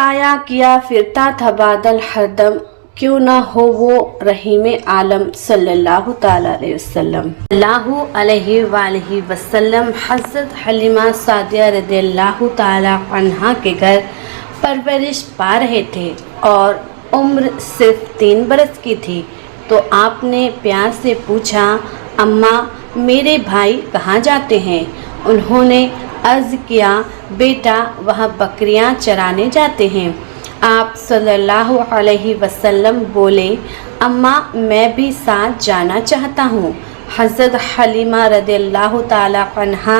साया किया फिरता था बादल हरदम, क्यों ना हो वो रहीम आलम सल्लल्लाहु ताला अलैहि वसल्लम। हज़रत हलीमा सादिया रज़ियल्लाहु ताला अन्हा के घर परवरिश पा रहे थे और उम्र सिर्फ 3 बरस की थी। तो आपने प्यार से पूछा, अम्मा मेरे भाई कहाँ जाते हैं? उन्होंने अर्ज़ किया, बेटा वह बकरियां चराने जाते हैं। आप सल्लल्लाहु अलैहि वसल्लम बोले, अम्मा मैं भी साथ जाना चाहता हूँ। हज़रत हलीमा रज़ियल्लाहु ताला अन्हा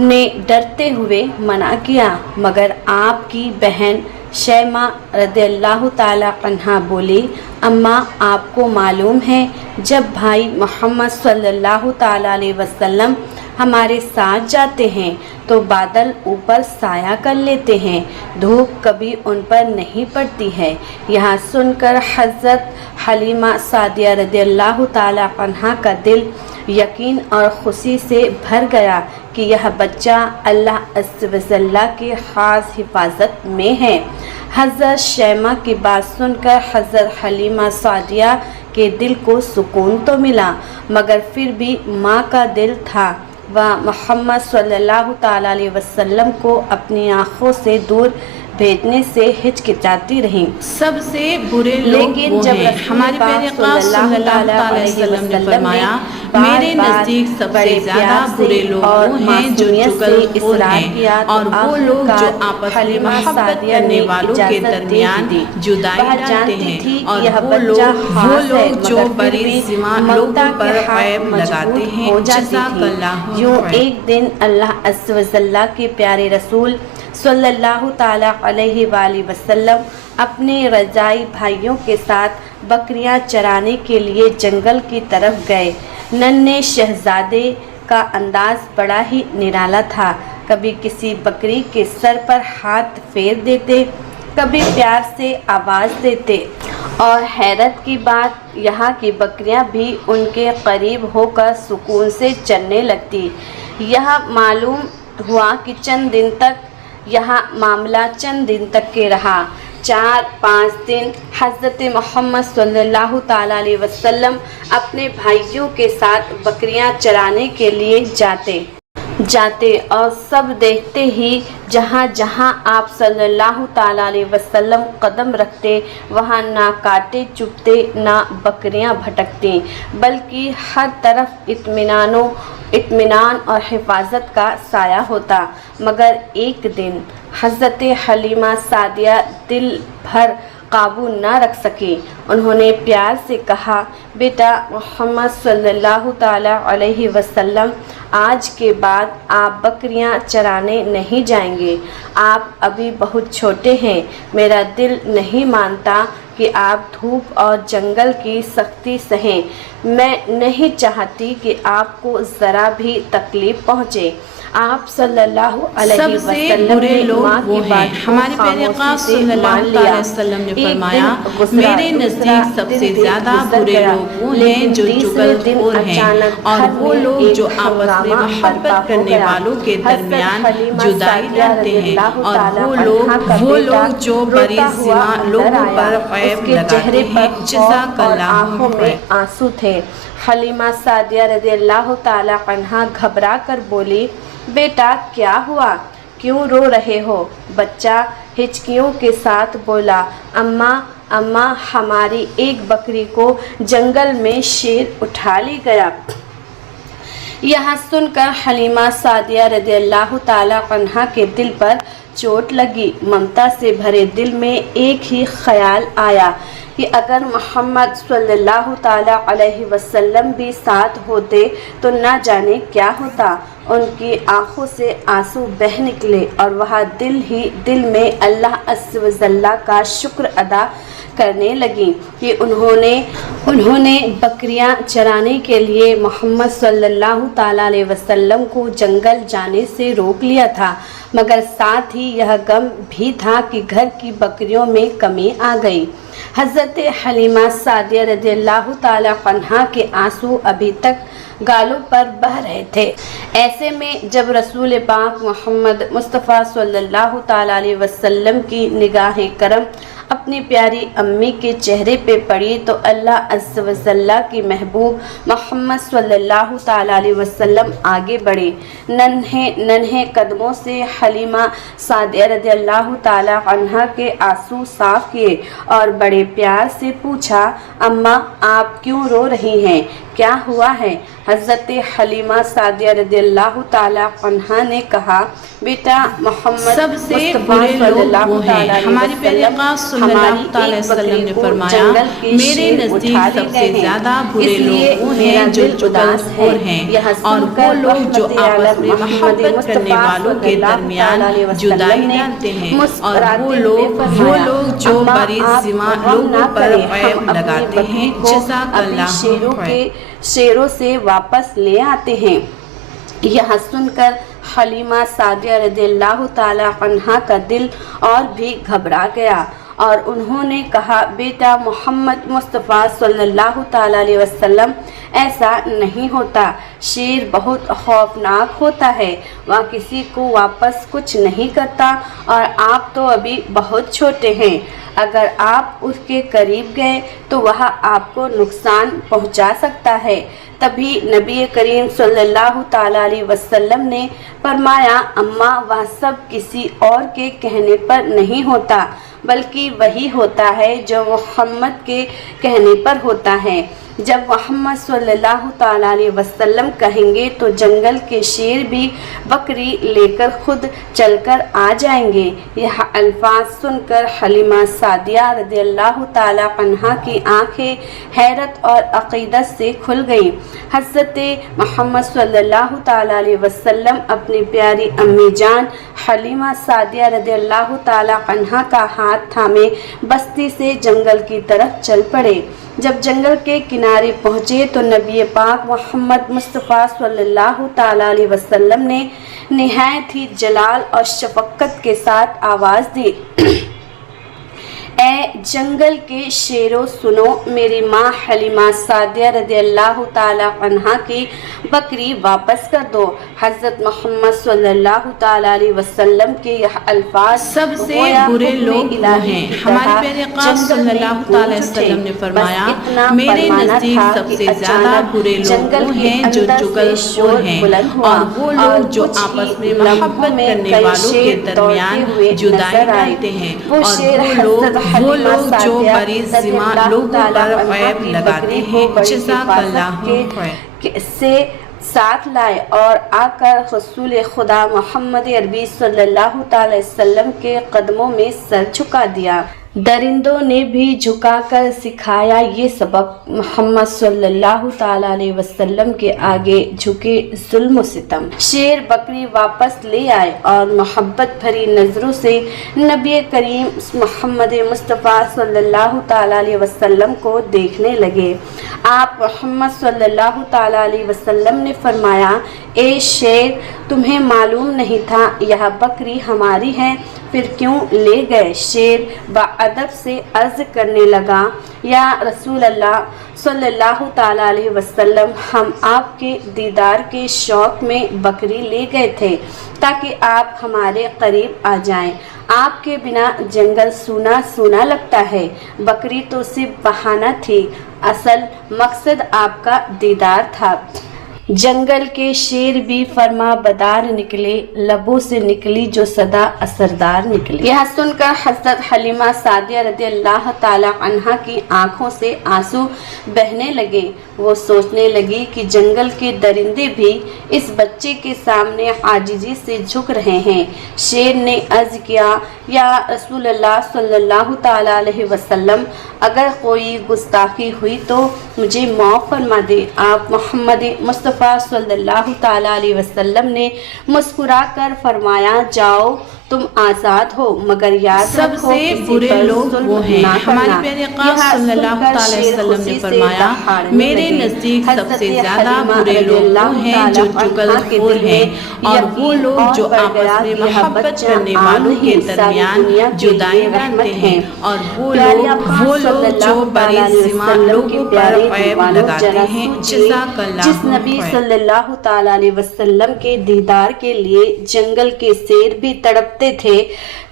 ने डरते हुए मना किया, मगर आपकी बहन शैमा रज़ियल्लाहु ताला अन्हा बोली, अम्मा आपको मालूम है जब भाई मोहम्मद सल्लल्लाहु ताला अलैहि वसल्लम हमारे साथ जाते हैं तो बादल ऊपर साया कर लेते हैं, धूप कभी उन पर नहीं पड़ती है। यहाँ सुनकर हज़रत हलीमा सादिया रज़ियल्लाहु ताला अन्हा का दिल यकीन और खुशी से भर गया कि यह बच्चा अल्लाह अज़्ज़ व जल्ल की ख़ास हिफाजत में है। हज़रत शैमा की बात सुनकर हज़रत हलीमा सादिया के दिल को सुकून तो मिला, मगर फिर भी माँ का दिल था वह मोहम्मद सल्लल्लाहु ताला अलैहि वसल्लम को अपनी आँखों से दूर भेजने से हिचकिचाती रहीं। सबसे बुरे लोग वो हैं। हमारे प्यारे आका सल्लल्लाहु अलैहि वसल्लम ने फरमाया, मेरे नज़दीक सबसे ज़्यादा बुरे लोग वो हैं जो चुगलखोर हैं और वो लोग जो आपस में मोहब्बत करने वालों के दरमियान जुदाई डालते हैं और वो लोग जो बड़ी सीमा लोगों पर ऐब लगाते हैं। जज़ाकल्लाहु। यूँ एक दिन अल्लाह अज़्ज़ व जल्ल के प्यारे रसूल सल्लल्लाहु ताला अलैहि वसल्लम अपने रजाई भाइयों के साथ बकरियां चराने के लिए जंगल की तरफ गए। नन्हे शहजादे का अंदाज बड़ा ही निराला था। कभी किसी बकरी के सर पर हाथ फेर देते, कभी प्यार से आवाज़ देते और हैरत की बात यहाँ की बकरियां भी उनके करीब होकर सुकून से चरने लगती। यह मालूम हुआ कि यहाँ मामला चंद दिन तक के रहा। 4-5 दिन हज़रत मोहम्मद सल्लल्लाहु ताला अलैहि वसल्लम अपने भाइयों के साथ बकरियां चराने के लिए जाते और सब देखते ही जहाँ जहाँ आप सल्लल्लाहु ताला अलैहि वसल्लम कदम रखते वहाँ ना कांटे चुभते ना बकरियां भटकती, बल्कि हर तरफ इत्मीनान और हिफाजत का साया होता। मगर एक दिन हज़रत हलीमा सादिया दिल भर काबू न रख सकी। उन्होंने प्यार से कहा, बेटा मोहम्मद सल्लल्लाहु ताला अलैहि वसल्लम आज के बाद आप बकरियां चराने नहीं जाएंगे। आप अभी बहुत छोटे हैं। मेरा दिल नहीं मानता कि आप धूप और जंगल की सख्ती सहें। मैं नहीं चाहती कि आपको ज़रा भी तकलीफ़ पहुँचे। आप सल्लल्लाहु अलैहि वसल्लम बुरे लोग वो हैं। हमारे प्यारे आका सल्लल्लाहु अलैहि वसल्लम ने फरमाया, मेरे नज़दीक सबसे ज़्यादा बुरे लोग वो हैं जो चुगलखोर हैं और वो लोग जो आपस में मोहब्बत करने वालों के दरमियान जुदाई डालते हैं और वो लोग जो बड़ी सीमा लोगों पर ऐब लगाते हैं। जज़ाकल्लाहु। में आंसू थे। हलीमा सादिया रज़ियल्लाहु ताला अन्हा घबरा कर बोली, बेटा क्या हुआ, क्यों रो रहे हो? बच्चा हिचकियों के साथ बोला, अम्मा हमारी एक बकरी को जंगल में शेर उठा ले गया। यह सुनकर हलीमा सादिया रज़ियल्लाहु ताला अन्हा के दिल पर चोट लगी। ममता से भरे दिल में एक ही ख्याल आया कि अगर मोहम्मद सल्लल्लाहु ताला अलैहि वसल्लम भी साथ होते तो न जाने क्या होता। उनकी आंखों से आंसू बह निकले और वह दिल में अल्लाह अज़्ज़ व जल्ल का शुक्र अदा करने लगी कि उन्होंने बकरियां चराने के लिए मोहम्मद सल्लल्लाहु ताला अलैहि वसल्लम को जंगल जाने से रोक लिया था, मगर साथ ही यह गम भी था कि घर की बकरियों में कमी आ गई। हज़रत हलीमा सादिया रज़ियल्लाहु ताला अन्हा के आंसू अभी तक گالوں پر بہہ رہے تھے۔ ایسے میں جب رسول پاک محمد مصطفیٰ صلی اللہ تعالیٰ علیہ وسلم کی نگاہ کرم اپنی پیاری امی کے چہرے پہ پڑی تو اللہ عز و جل کی محبوب محمد صلی اللہ تعالیٰ علیہ وسلم آگے بڑھے، ننھے قدموں سے حلیمہ سعدیہ رضی اللہ تعالیٰ عنہا کے آنسو صاف کیے اور بڑے پیار سے پوچھا، اماں آپ کیوں رو رہی ہیں، کیا ہوا ہے؟ حضرت حلیمہ سعدیہ رضی اللہ تعالیٰ عنہا نے کہا، بیٹا محمد سب سے برے لوگ وہ ہیں، ہمارے پیارے آقا صلی اللہ تعالی وسلم نے فرمایا، میرے نزدیک سب سے زیادہ برے لوگ وہ ہیں جو چغلخور ہیں، اور وہ لوگ جو آپس میں محبت کرنے والوں کے درمیان جدائی ڈالتے ہیں، اور وہ لوگ جو بری ذمہ لوگوں پر عیب لگاتے ہیں، جزاک اللہ خیر، شیروں سے واپس لے آتے ہیں۔ یہ سن کر حلیمہ سعدیہ رضی اللہ تعالی عنہا کا دل اور بھی گھبرا گیا اور انہوں نے کہا، بیٹا محمد مصطفیٰ صلی اللہ تعالیٰ علیہ وسلم ایسا نہیں ہوتا، شیر بہت خوفناک ہوتا ہے، وہ کسی کو واپس کچھ نہیں کرتا اور آپ تو ابھی بہت چھوٹے ہیں، اگر آپ اس کے قریب گئے تو وہ آپ کو نقصان پہنچا سکتا ہے۔ تبھی نبی کریم صلی اللہ تعالیٰ علیہ وسلم نے فرمایا، اماں وہ سب کسی اور کے کہنے پر نہیں ہوتا بلکہ وہی ہوتا ہے جو محمد کے کہنے پر ہوتا ہے۔ جب محمد صلی اللہ تعالیٰ علیہ وسلم کہیں گے تو جنگل کے شیر بھی بکری لے کر خود چل کر آ جائیں گے۔ یہ الفاظ سن کر حلیمہ سعدیہ رضی اللہ تعالیٰ عنہا کی آنکھیں حیرت اور عقیدت سے کھل گئیں۔ حضرت محمد صلی اللہ تعالیٰ علیہ وسلم اپنی پیاری امی جان حلیمہ سعدیہ رضی اللہ تعالیٰ عنہا کا ہاتھ تھامے بستی سے جنگل کی طرف چل پڑے۔ جب جنگل کے کنارے پہنچے تو نبی پاک محمد مصطفیٰ صلی اللہ تعالیٰ علیہ وسلم نے نہایت ہی جلال اور شفقت کے ساتھ آواز دی، اے جنگل کے شیرو سنو، میری ماں حلیمہ سعدیہ رضی اللہ تعالیٰ عنہا کی بکری واپس کر دو۔ حضرت محمد صلی اللہ تعالیٰ علیہ وسلم کے یہ الفاظ سب سے برے لوگ وہ ہیں، ہمارے پیارے آقا صلی اللہ تعالیٰ وسلم نے فرمایا، میرے نزدیک سب سے زیادہ برے لوگ وہ ہیں جو چغلخور ہیں، اور وہ لوگ جو آپس میں محبت کرنے والوں کے درمیان جدائی ڈالتے ہیں، اور وہ لوگ جو بری ذمہ لوگوں پر عیب لگاتے ہیں، جزاک اللہ خیر، سے ساتھ لائے اور آ کر رسول خدا محمد عربی صلی اللہ تعالی وسلم کے قدموں میں سر جھکا دیا۔ درندوں نے بھی جھکا کر سکھایا یہ سبق، محمد صلی اللہ تعالیٰ علیہ وسلم کے آگے جھکے ظلم و ستم۔ شیر بکری واپس لے آئے اور محبت بھری نظروں سے نبی کریم محمد مصطفیٰ صلی اللہ تعالیٰ علیہ وسلم کو دیکھنے لگے۔ آپ محمد صلی اللہ تعالیٰ علیہ وسلم نے فرمایا، اے شیر، تمہیں معلوم نہیں تھا یہ بکری ہماری ہے، پھر کیوں لے گئے؟ شیر بادب سے عرض کرنے لگا، یا رسول اللہ صلی اللہ تعالیٰ علیہ وسلم، ہم آپ کے دیدار کے شوق میں بکری لے گئے تھے تاکہ آپ ہمارے قریب آ جائیں۔ آپ کے بنا جنگل سونا سونا لگتا ہے، بکری تو صرف بہانہ تھی، اصل مقصد آپ کا دیدار تھا۔ جنگل کے شیر بھی فرما بدار نکلے، لبوں سے نکلی جو صدا اثردار نکلی۔ یہ سن کر حضرت حلیمہ سعدیہ رضی اللہ تعالی عنہا کی آنکھوں سے آنسو بہنے لگے۔ وہ سوچنے لگی کہ جنگل کے درندے بھی اس بچے کے سامنے عاجزی سے جھک رہے ہیں۔ شیر نے عرض کیا، یا رسول اللہ صلی اللہ تعالی علیہ وسلم، اگر کوئی گستاخی ہوئی تو مجھے معاف فرما دے۔ آپ محمد مصطفیٰ صلی اللہ تعالی علیہ وسلم نے مسکرا کر فرمایا، جاؤ तुम आजाद हो, मगर याद रखो सबसे किसी बुरे पर लोग जुल्म वो हैं। ना हमारे करना। प्यारे आका यह सल्लल्लाहु सुनकर अलैहि शेर वसल्लम ने खुशी से फरमाया, दहाड़ने मेरे लगे। नजदीक हज़रत सबसे ज्यादा हलीमा बुरे लोग वो रज़ियल्लाहु हैं जो ताला चुगलखोर अन्हा के दिल हैं, में और वो यकीन लोग और जो बढ़ आपस गया में कि यह मोहब्बत बच्चा करने आम वालों के नहीं, सारी दरमियान दुनिया के जुदाई लिए डालते रहमत हैं, है। और वो प्यारे लोग आका जो सल्लल्लाहु ताला अलैहि बरिस्मा वसल्लम के लोगों पर प्यारे ऐब दीवानों, लगाते जरा हैं। सोचिए, जिस जज़ाकल्लाहु नबी खैर। सल्लल्लाहु ताला अलैहि वसल्लम के दीदार के लिए जंगल के शेर भी तड़पते थे,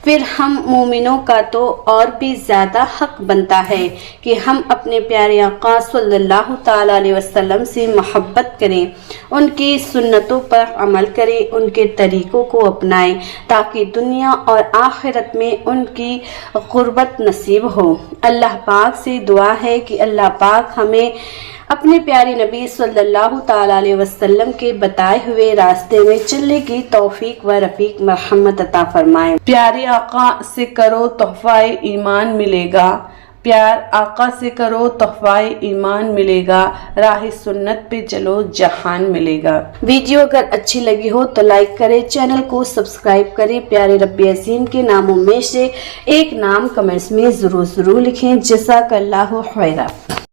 फिर हम मोमिनों का तो और भी ज़्यादा हक बनता है कि हम अपने प्यारे आका सल्लल्लाहु ताला अलैहि वसल्लम से मोहब्बत करें, उनकी सुन्नतों पर अमल करें, उनके तरीक़ों को अपनाएं, ताकि दुनिया और आखिरत में उनकी क़ुर्बत नसीब हो। अल्लाह पाक से दुआ है कि अल्लाह पाक हमें अपने प्यारे नबी सल्लल्लाहु ताला अलैहि वसल्लम के बताए हुए रास्ते में चलने की तौफीक व रफीक मरहमत अता फरमाए। प्यारे आका से करो तोहफ़ाए ईमान मिलेगा, प्यार आका से करो तोहफ़ाए ईमान मिलेगा, राह सुन्नत पे चलो जहान मिलेगा। वीडियो अगर अच्छी लगी हो तो लाइक करें, चैनल को सब्सक्राइब करें। प्यारे रब्बी अज़ीम के नामों में से एक नाम कमेंट्स में ज़रूर लिखें। जज़ाकल्लाहु खैरा।